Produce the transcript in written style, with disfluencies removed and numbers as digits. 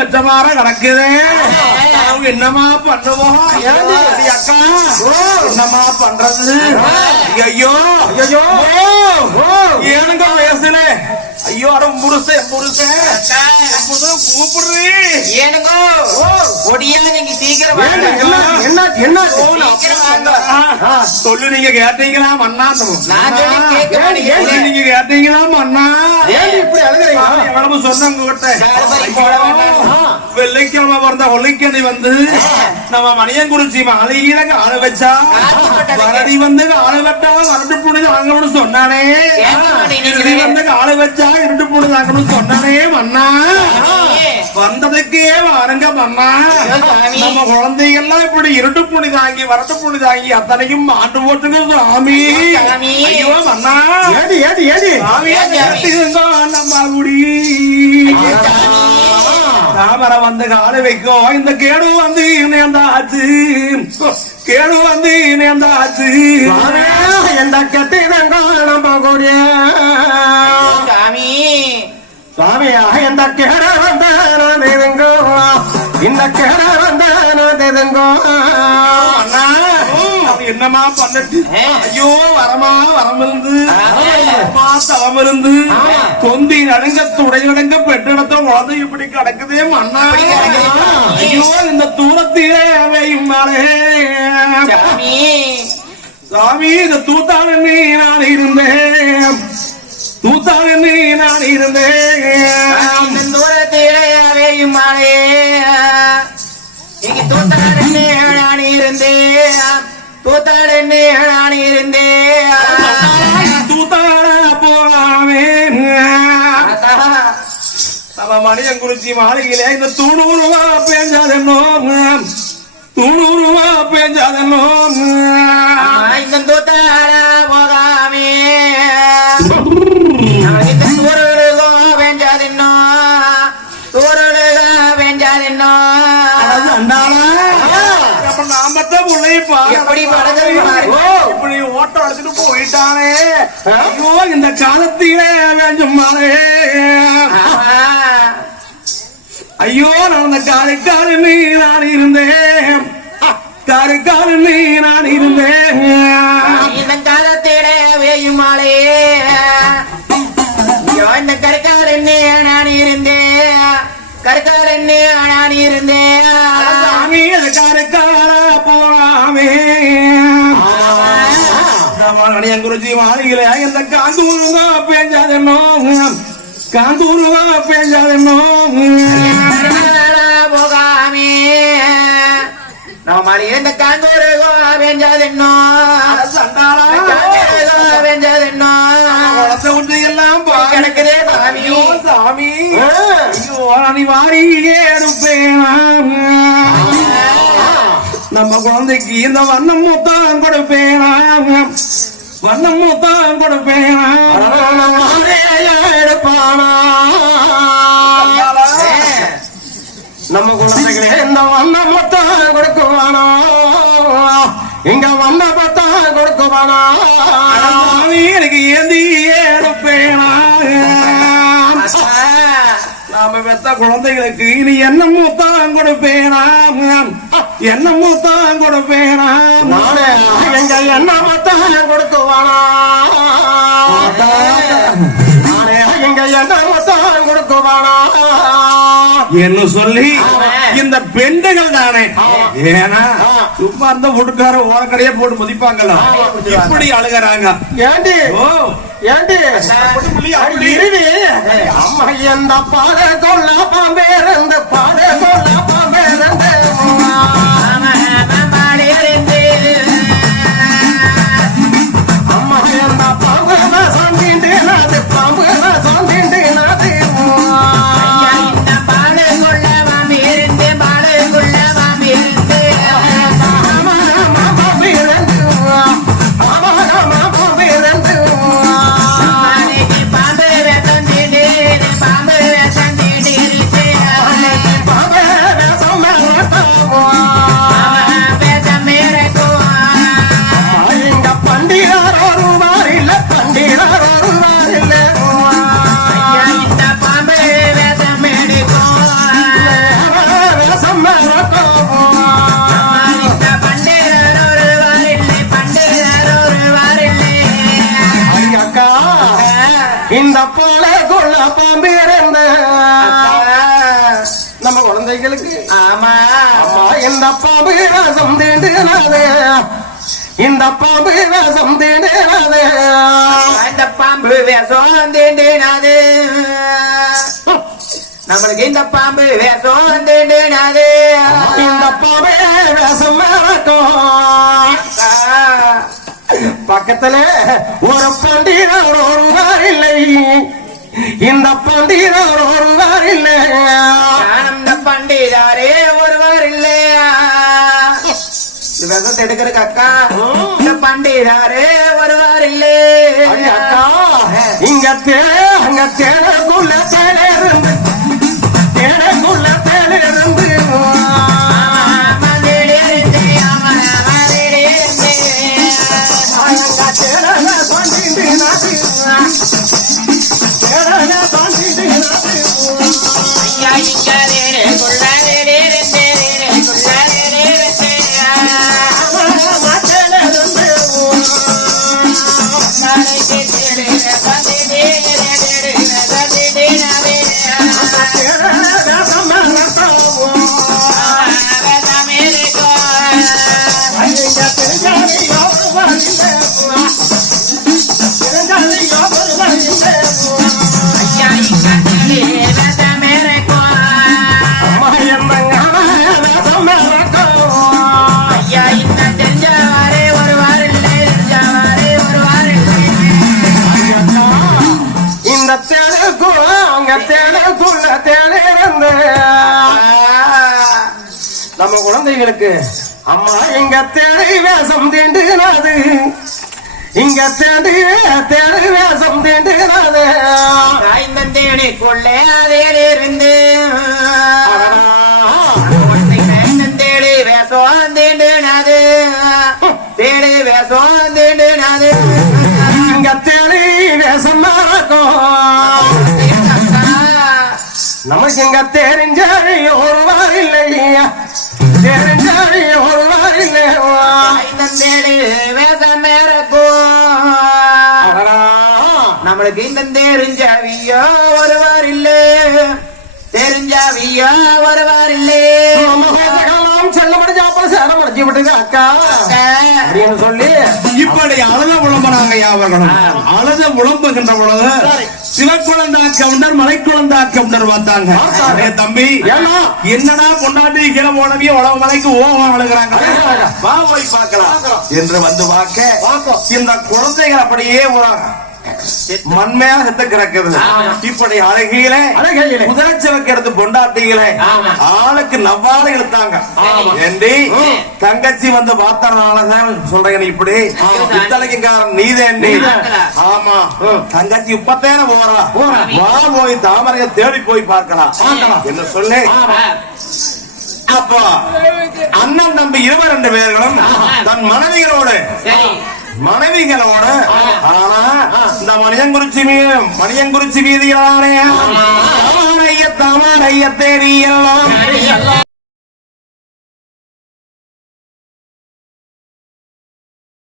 வச்சமாற கிடக்குது. என்னமா பண்ணுவோம் அக்கா? என்னமா பண்றது? ஐயோ ஐயோ ஏனுங்க வயசுல ஐயோ அடம் புருஷன் கூப்பிடுறீ ஏனுங்க ஒடியா நீங்க சீக்கிரம் என்ன என்ன சொல்லு. நீங்க கேட்டீங்களா மண்ணா? நீங்க கேட்டீங்களா மண்ணா? இப்படி அழுகிறீங்க? எவ்வளவு சொன்ன உங்ககிட்ட வெள்ளைக்கிழமை பிறந்த ஒல்லைக்கணி வந்து நம்ம மணியங்குறிச்சி மாளிகையில கால வச்சா வரடி வந்து கால வெட்டா வரட்டு புனித வாங்கணும்னு சொன்னானே. வந்து கால வச்சா இருட்டு புனித வாங்கணும்னு சொன்னானே மண்ணா. வந்ததுக்கே வாருங்க மண்ணா. நம்ம குழந்தைகள்லாம் இப்படி இருட்டு புனி தாங்கி வரட்டு புனி தாங்கி அத்தனைக்கும் ஆண்டு போட்டுங்க சாமி. ஐயோ மண்ணா ஏடி ஏடி ஏடி நம்ம குடி தாமரை வந்து கால வைக்கும். இந்த கேடு வந்து நேர்ந்தாச்சு, கேடு வந்து நேர்ந்தாச்சு. எந்த கட்டிடங்க நம்ம கூடிய சாமி சாமியா எந்த கேட வந்த இருங்கோ, இந்த கேட வந்த இருங்கோ. என்னமா பண்ணிட்டு ஐயோ வரமா வரமிருந்து தவமிருந்து தொந்தி நடுங்க துடை நடுங்க பெற்றிடத்த குழந்தை இப்படி கிடக்குதே மண்ணா. ஐயோ இந்த தூரத்திலே அவையுமாளே சாமி. இந்த தூத்தான நீ நான் இருந்தேன், தூத்தான நீ நான் இருந்தேன். தூரத்திலே அவையுமாளே இங்க தூத்தாடனே நான் இருந்தேன், தூத்தாடனே நான் இருந்தேன். தூத்தாட போகாமே நம்ம மணியங்குறிச்சி மாளிகையில இந்த 90 ரூபா பேஞ்சாதன்னோ, 90 ரூபா பேஞ்சாதன்னோ. இந்த தூத்தாட போகாமே தூரலுகோ வெஞ்சாதின்னோ, தூரலுகோ வெஞ்சாதின்னோ. எப்படி இப்படி ஓட்டம் அடிச்சுட்டு போயிட்டானே. ஐயோ இந்த காலத்திலே வேண்டுமானே. ஐயோ நான் அந்த காரைக்காரு நீ நான் இருந்தேன், காரைக்காரு நீ நான் இருந்தேன். இந்த காலத்திலே வேயுமாளே இந்த கருக்கால் என்ன நான் இருந்தேன், கருக்கால் என்ன நான் இருந்தேன். சாமி கருக்கால போகாமே மணியங்குறிச்சி மாளிகையில இந்த காந்தூருவா பேஞ்சாதன்னோ, காந்தூருவா பேஞ்சாதன்னோ. போகாமே நம்ம மாளிகை இந்த காந்தூருகோ வெஞ்சாதன்னோ, வெஞ்சாதன்னோ. எல்லாம் கிடக்குதே சாமி. சாமி நீ வாரியே இருப்பேனா? நம்ம குழந்தைக்கு இந்த வண்ணம் மூத்தான் கொடுப்பேனா, வண்ணம் மூத்தான் கொடுப்பேனா? எடுப்பானா நம்ம குழந்தைகளே இந்த வண்ணம் மொத்தம் கொடுக்குவானோ, இங்க வண்ண பத்தான் கொடுக்குவானா? எனக்கு ஏந்தி எடுப்பேனா? நாம பெத்த குழந்தைகளுக்கு இனி என்ன மூத்தான் கொடுப்பேனா, என்ன மூத்தான் கொடுப்பேனா? எங்க என்ன மொத்தம் கொடுக்குவானா? எங்க என்ன மொத்தம் கொடுக்குவானா என்ன சொல்லி இந்த பெண்கள் தானே. ஏன்னா சும்மா அந்த வீட்டுக்கார ஓரக்கடையே போட்டு மதிப்பாங்களா? இப்படி அழுகிறாங்க. ஏண்டி ஏண்டி அம்மா எந்த பாட கொள்ள பாம்பேருந்து பாட கொள்ள பாம்பேருந்து அம்மா எந்த பாம்பு சொந்திண்டு நாது பாம்பு சொந்திண்டு நாது பாம்பு இந்த பாம்பு வேஷம் தீண்டினது இந்த பாம்பு வேஷம் தீண்டினது இந்த பாம்பு வேஷம் தீண்டினது நம்மளுக்கு இந்த பாம்பு வேஷம் தீண்டினது இந்த பாம்பு வேஷம் இருக்கும் பக்கத்துல ஒரு பண்டிதர் ஒருவர் இல்லை இந்த பண்டிதர் ஒருவர் இல்லை இந்த பண்டிதாரே ஒருவர் இல்லையா விவசாயத்தை எடுக்கிறதுக்கு அக்கா இந்த பண்டிதாரே ஒருவர் இல்லை அக்கா இங்க அங்க தேடுக்குள்ள தேடிருந்து தேடுக்குள்ள தேடிருந்து நம்ம குழந்தைகளுக்கு அம்மா இங்க தேடி வேஷம் தீண்டினது இங்க தேடி வேஷம் தீண்டினது இந்த தேடிக்குள்ளே அதே இருந்து தேடி வேஷம் தீண்டினது தேடி வேஷம் தீண்டினது இங்க தேடி வேஷம் நடக்கும் நமக்கு இங்க தெரிஞ்ச ஒருவர் இல்லையா தெரிஞ்ச ஒருவர் இல்லையா தேடி வேஷம் இருக்கும் நம்மளுக்கு இந்த தெரிஞ்சவியோ ஒருவர் இல்லை தெரிஞ்சவியோ ஒருவர் இல்லை செல்லப்படி சாப்பிட சேர முடிச்சு விட்டுங்க அக்கா அப்படின்னு சொல்லி இப்படி அழுத விளம்பராங்க யாவர்களும் அழுத விளம்புகின்ற பொழுது சிவக்குழந்தா கவுண்டர் மலைக்குழந்தா கவுண்டர் பார்த்தாங்க தம்பி என்னடா பொண்டாட்டி கீழே போனவிய உழவு மலைக்கு ஓவம் அழுகிறாங்க வா போய் பார்க்கலாம் என்று வந்து பார்க்க இந்த குழந்தைகள் அப்படியே மண்மையா செத்து கிடக்குது இப்படி அழகியில முதலச்சவக்கு எடுத்து பொண்டாட்டிகளை ஆளுக்கு நவ்வாறு இழுத்தாங்க ஏண்டி தங்கச்சி வந்து பார்த்தனாலதான் சொல்றேன் இப்படி இத்தலைக்காரன் நீதேண்டி ஆமா தங்கச்சி இப்பத்தேன போறா வா போய் தாமரைய தேடி போய் பார்க்கலாம் என்ன சொல்லு அப்போ அண்ணன் தம்பி 22 பேர்களும் தன் மனைவிகளோடு ஆனா இந்த மணியங்குறிச்சி வீதியிலானே தாமரைய தேடி எல்லாம்